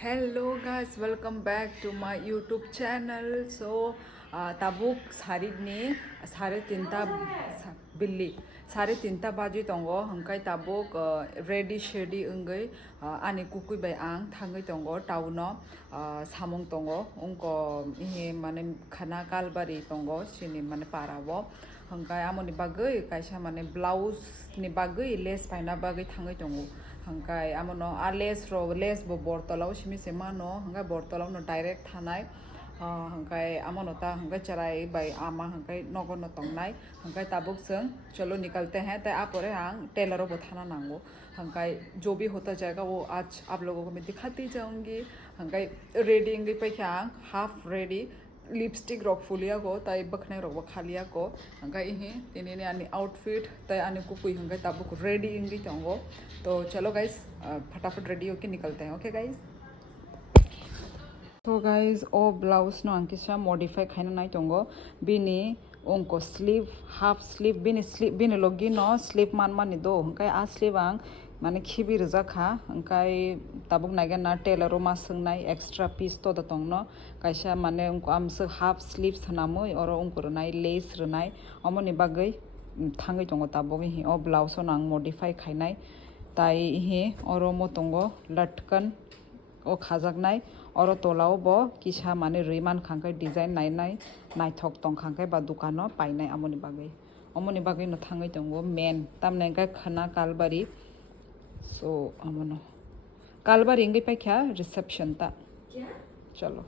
Hello guys, welcome back to my YouTube channel. So, tabuk sari ni sare tinta billi sare tinta baju tongo hangkai tabuk ready shady ungai ani kukui bai ang thangai tongo tauno samung tongo ungko ihe mane khana kalbari tongo sini mane parawo hangkai amoni bagai kaisa mane blouse ni bagai lace paina bagai thangai tongo hangkai amono les bo bortolaw simi sema no hangkai bortolaw no direct thanai hangkai amono ta hangkai charai bai ama hangkai nogo no tongnai hangkai tabuk sung चलो निकलते हैं तो आप और हम टेलरों को थाना नांगो हंकाई जो भी होता जाएगा वो आज आप लोगों को मैं दिखाती जाऊंगी हंकाई रेडी इंगे पे क्या हाफ रेडी लिपस्टिक रॉक फुलिया को ताई बखने रॉक खालिया को हंकाई ही तिने ने आनी आउटफिट ताई आने को कोई हंकाई ताबू को रेडी इंगे चाहूँगो तो चलो गाइस फटाफट रेडी होके निकलते हैं ओके गाइस तो गाइस ओ ब्लाउज नो अंकिसा मॉडिफाई खाना नहीं चाहूँगो बिनी उनको स्लीव हाफ स्लीव बिन लोगी नो स्लीव मान मानी दो हंकाई आ स्लीव आंग माने खिबि रजा खा हंकाई ताबुक नागे ना टेलरो मा संगनाय एक्स्ट्रा पीस तो दतोंग न कायसा माने उनको आमस हाफ स्लीव सनामय और उनको रनाय लेस रनाय अमनि बागै थांगै दंग ताबुक हि ओ ब्लाउज नांग मॉडिफाई खायनाय ताई हि और मोतंगो लटकन ओ खाजाकनाय और तोलाव बो किसा माने रिमान खांखाय डिजाइन नायनाय नायथक तंग खांखाय बा दुकानो पाइनाय अमनि बागै न थांगै दंगो मेन तामने गाय खाना कालबारी सो अमनो कालबारी इंगे पाइख्या रिसेप्शन ता चलो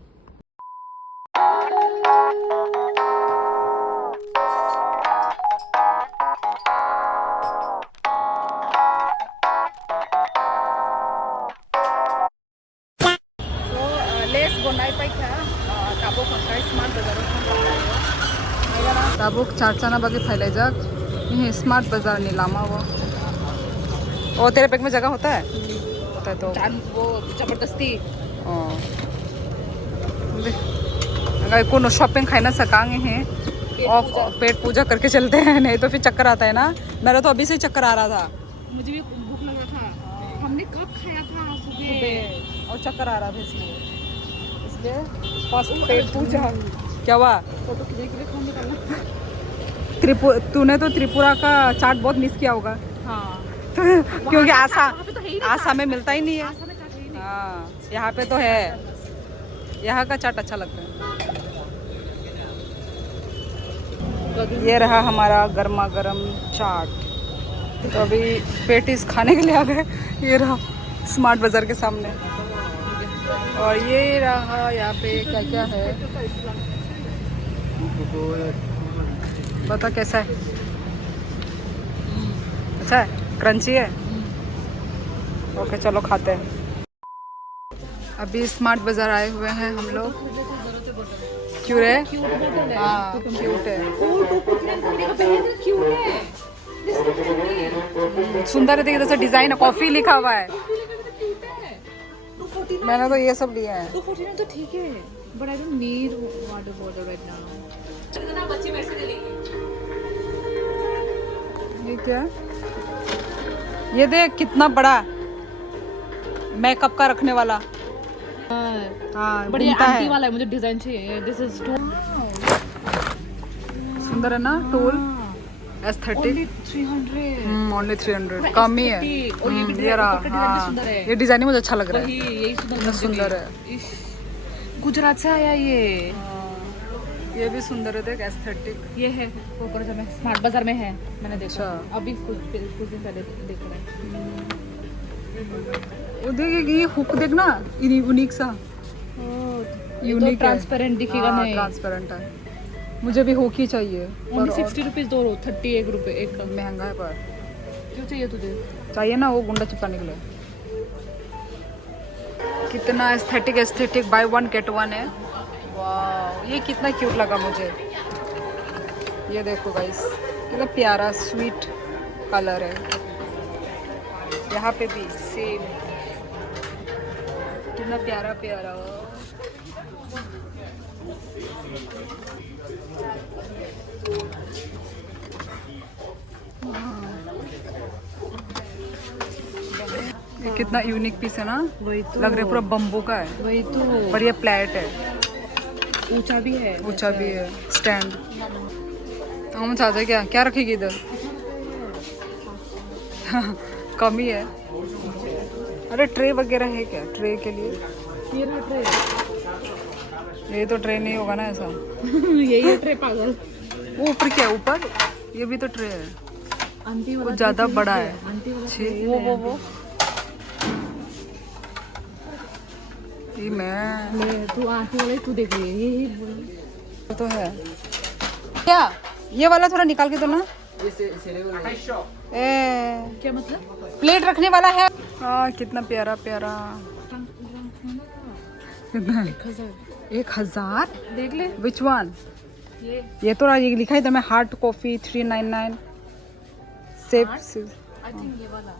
लेस बनाई पाइख्या ताबुक हंकाय स्मार्ट बाजाराव थांबाय ताबुक चारचाना बागे फैलाइजाक ये स्मार्ट बाजार नी लामा वो तेरे बैग में जगह होता है तो वो जबरदस्ती अगर कोनो शॉपिंग खाई ना सकांगे हैं और पेट पूजा करके चलते हैं नहीं तो फिर चक्कर आता है ना मेरा तो अभी से चक्कर आ रहा था मुझे भी भूख लग रहा था हमने कब खाया था सुबह और चक्कर आ रहा था इसलिए फर्स्ट पेट पूजा क्या हुआ फोटो खींचने के लिए फोन निकालना तूने तो त्रिपुरा का चाट बहुत मिस किया होगा हाँ क्योंकि तो आसा में मिलता ही नहीं है हाँ यहाँ पे तो है यहाँ का चाट अच्छा लगता है ये रहा हमारा गर्मा गर्म चाट तो अभी पेटीज खाने के लिए आ गए ये रहा स्मार्ट बाजार के सामने और ये रहा यहाँ पे क्या क्या है बता कैसा है अच्छा है क्रंची है ओके चलो खाते हैं अभी स्मार्ट बाजार आए हुए हैं हम लोग क्यों रे हाँ क्यूट है सुंदर है देखिए जैसे डिजाइन है कॉफी लिखा हुआ है मैंने तो ये सब लिया है 249 तो ठीक है but I don't need water bottle right now कितना बच्चे पैसे दे लेंगे ये क्या ये देख कितना बड़ा मेकअप का रखने वाला हाँ बढ़िया आंटी वाला है मुझे डिजाइन चाहिए दिस इज टूल सुंदर है ना टूल ओनली 300 ओनली 300 कम ही है और ये भी ये रहा हाँ सुंदर है ये डिजाइन ही मुझे अच्छा लग रहा है यही सुंदर है गुजरात से आया ये भी सुंदर है देख एस्थेटिक ये है ऊपर जो में स्मार्ट बाजार में है मैंने देखा अच्छा। अभी कुछ दिन पहले देख रहा है वो देख ये हुक देख ना यूनिक सा यूनिक ट्रांसपेरेंट दिखेगा नहीं ट्रांसपेरेंट है मुझे भी हुक ही चाहिए ओनली 60 रुपीस दो 31 रुपए एक का महंगा है पर क्यों चाहिए तुझे चाहिए ना वो गुंडा चिपकाने के लिए कितना aesthetic by one get one है वाह ये कितना क्यूट लगा मुझे ये देखो गाइस कितना प्यारा स्वीट कलर है यहाँ पे भी सेम कितना प्यारा प्यारा ये कितना यूनिक पीस है ना, वही तो लग रहा है पूरा बम्बू का है, वही तो पर ये प्लेट है, ऊंचा भी है ऊंचा भी है स्टैंड। हम चाचा क्या क्या रखेगी इधर? कम ही है। अरे ट्रे वगैरह है क्या ट्रे के लिए? ये रहा ट्रे ये तो ट्रे नहीं होगा ना ऐसा। यही है ट्रे पागल। वो ऊपर क्या है? ऊपर ये भी तो ट्रे है, आंटी वो वाला ज्यादा ट्रे बड़ा है, है। आंटी वाला छी, ट्रे वो है। वो वो ये मैं ले तू आंटी वाला ही तू देख रही है ये बोल। तो है क्या? ये वाला थोड़ा निकाल के दो ना। ए क्या मतलब? प्लेट रखने वाला है। कितना प्यारा प्यारा। कितना है? 1000 देख ले विच वन? ये तो ये लिखा है तो मैं heart coffee 399 safe. I think ये वाला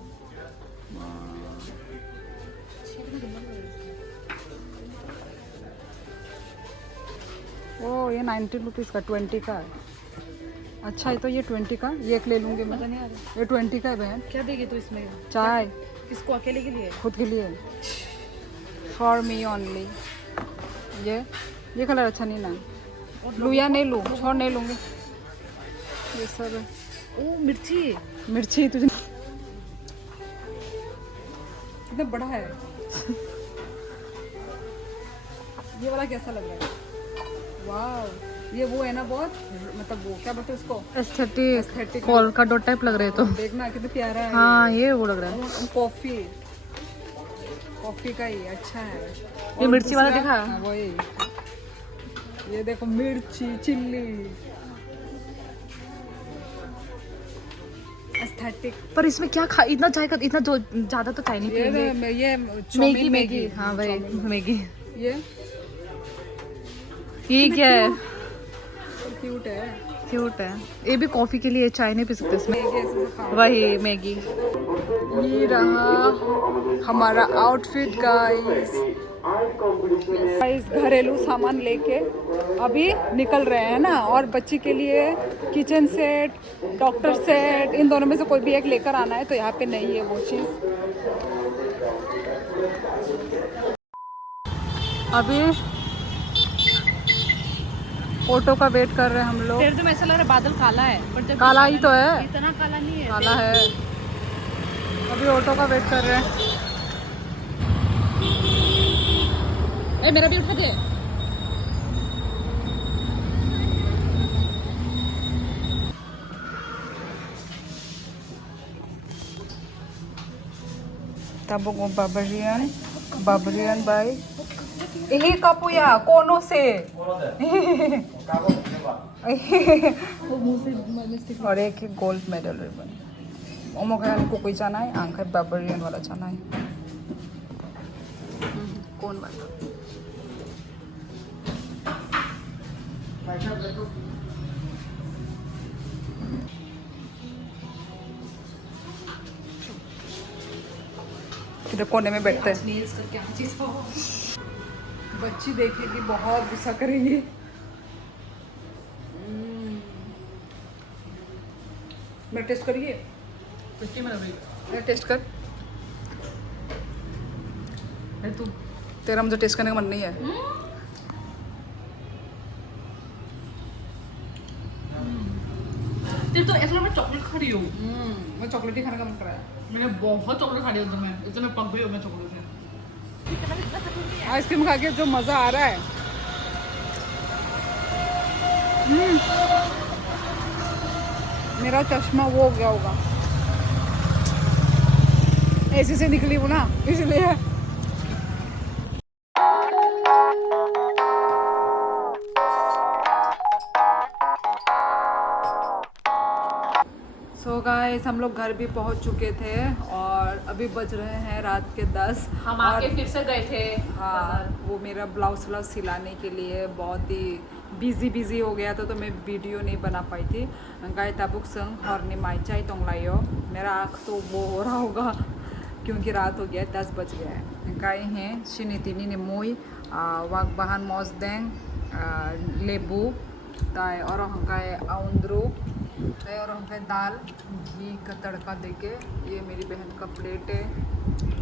ओ ये 19 रुपीज़ का 20 का है। अच्छा है तो ये 20 का, ये एक ले लूँगी मैं। पता नहीं आ रहा ये 20 का है बहन। क्या देगी तू इसमें? चाय किसको अकेले के लिए? खुद के लिए, फॉर मी ओनली। ये कलर अच्छा नहीं ना, लूँ या नहीं लूँ? छोड़ नहीं लूँगी। ये सब है। ओ मिर्ची मिर्ची तुझे कितना बड़ा है। ये वाला कैसा लग रहा है? वाह, ये वो है ना बहुत, मतलब वो क्या बोलते हैं उसको, एस्थेटिक कॉल का डॉट टाइप लग रहे तो। देखना कितना प्यारा है। हाँ ये वो लग रहा है। कॉफी का ही अच्छा है। ये मिर्ची वाला देखा? हाँ, वही। ये देखो मिर्ची चिल्ली एस्थेटिक। पर इसमें क्या खा इतना चाय का इतना जो ज्यादा तो चाय नहीं पिएंगे। ये मैगी मैगी हाँ भाई मैगी। ये क्या है? क्यूट है। क्यूट है। ये भी कॉफी के लिए, चाय नहीं पी सकते इसमें। मैगी ऐसे से खाओ। वही मैगी। ये रहा हमारा आउटफिट गाइस। घरेलू सामान लेके अभी निकल रहे हैं ना, और बच्ची के लिए किचन सेट, डॉक्टर सेट, इन दोनों में से कोई भी एक लेकर आना है, तो यहाँ पे नहीं है वो चीज़। अभी ऑटो का वेट कर रहे हैं हम लोग। तेरे तो ऐसा लग रहा है बादल काला है, पर जब काला ही तो है, इतना काला नहीं है। काला है। अभी ऑटो का वेट कर रहे हैं। ए मेरा भी उठा दे। Tabok mo Barbarian by Ihi kapuya, kono se. और एक गोल्ड मेडल रिबन। ओमोका को कोई जाना है, आंखा बार्बरियन वाला जाना है। कौन वाला? इधर कोने में बैठते हैं। बच्ची देखेगी बहुत गुस्सा करेगी। मैं टेस्ट करिए, टेस्ट कर। तू तेरा मुझे टेस्ट करने का मन नहीं है। तो ऐसा मैं चॉकलेट खा रही हूँ। मैं चॉकलेट ही खाने का मन कर रहा है। मैंने बहुत चॉकलेट खा रही हूँ तो मैं पक गई हूँ मैं चॉकलेट से। आइसक्रीम खा के जो मज़ा आ रहा है। मेरा चश्मा वो हो गया होगा, ऐसे से निकली हूँ ना, इसलिए। सो गाइस हम लोग घर भी पहुंच चुके थे और अभी बज रहे हैं रात के 10। हम आके फिर से गए थे। हाँ, वो मेरा ब्लाउज व्लाउज सिलाने के लिए बहुत ही बिजी हो गया था, तो मैं वीडियो नहीं बना पाई थी। गाय ताबुक संग हॉर्नी माइचाई तोंगलायो, मेरा आँख तो वो हो रहा होगा क्योंकि रात हो गया, 10 बज गया है। गाय हैं शिनितिनी ने मोई वाक बहान मौजदेंग लेबू ताय और गाय आउंद्रू है और हम खाए दाल घी का तड़का देके। ये मेरी बहन का प्लेट है,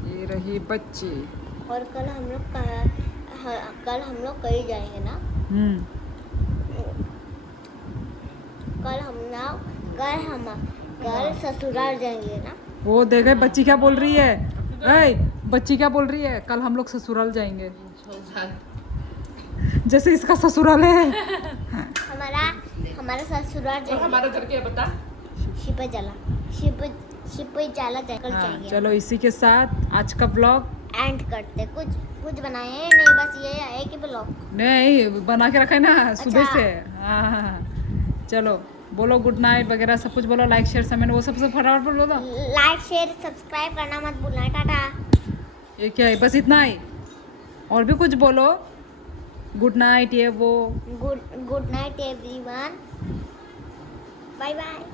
ये रही बच्ची। और कल हम लोग कहीं जाएंगे ना। कल ससुराल जाएंगे ना। वो देखे बच्ची क्या बोल रही है, बच्ची क्या बोल रही है, कल हम लोग ससुराल जाएंगे। जैसे इसका ससुराल है। हमारा ससुराल जाएंगे। हमारा घर क्या बता? शिपजाला जाएंगे। चलो इसी के साथ आज का ब्लॉग एंड करते। कुछ बनाए हैं नहीं, बस ये है कि ब्लॉग नहीं बना के रखा है ना सुबह अच्छा। से। हाँ, चलो बोलो गुड नाइट वगैरह सब कुछ बोलो, लाइक शेयर कमेंट वो सबसे फटाफट बोलो तो। लाइक शेयर सब्सक्राइब करना मत भूलना। टाटा। ये क्या है, बस इतना ही? और भी कुछ बोलो, गुड नाइट ये वो। Good night everyone. Bye bye.